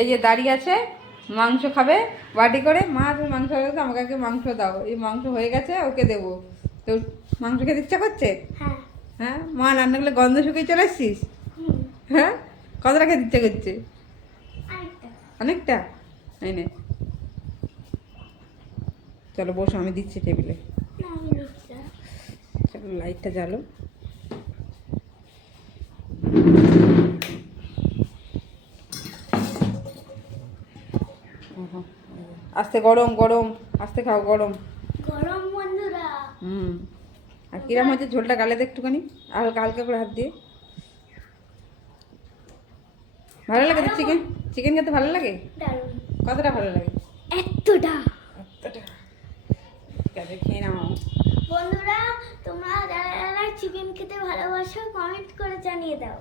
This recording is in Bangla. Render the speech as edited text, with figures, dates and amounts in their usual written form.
এই যে দাঁড়িয়ে আছে, মাংস খাবে বাটি করে। মা তুমি মাংস হয়ে গেছে, আমাকে আগে মাংস দাও। এই মাংস হয়ে গেছে, ওকে দেবো। তো মাংস খেতে ইচ্ছা করছে? হ্যাঁ। হ্যাঁ, মা রান্নাগুলো গন্ধ শুকিয়ে চলে এসছিস? হুম। হ্যাঁ, কতটা খেতে ইচ্ছা করছে? আরেকটা। অনেকটা। এই নে, চলো বসো, আমি দিচ্ছি টেবিলে। না, আমি নিচ্ছি না। চলো লাইটটা জ্বালো। ওহো, আস্তে গরম গরম, আস্তে খাও গরম। গরম বন্ধুরা। হুম। আর কিরম হচ্ছে ঝোলটা, গালে দে একটুখানি, হালকা হালকা করে হাত দিয়ে। ভালো লাগে তো চিকেন? চিকেন খেতে ভালো লাগে? দারুণ। কতটা ভালো লাগে? এতটা। এতটা। ঠিক আছে, খেয়ে নাও। বন্ধুরা, তোমরা যারা যারা চিকেন খেতে ভালোবাসো কমেন্ট করে জানিয়ে দাও।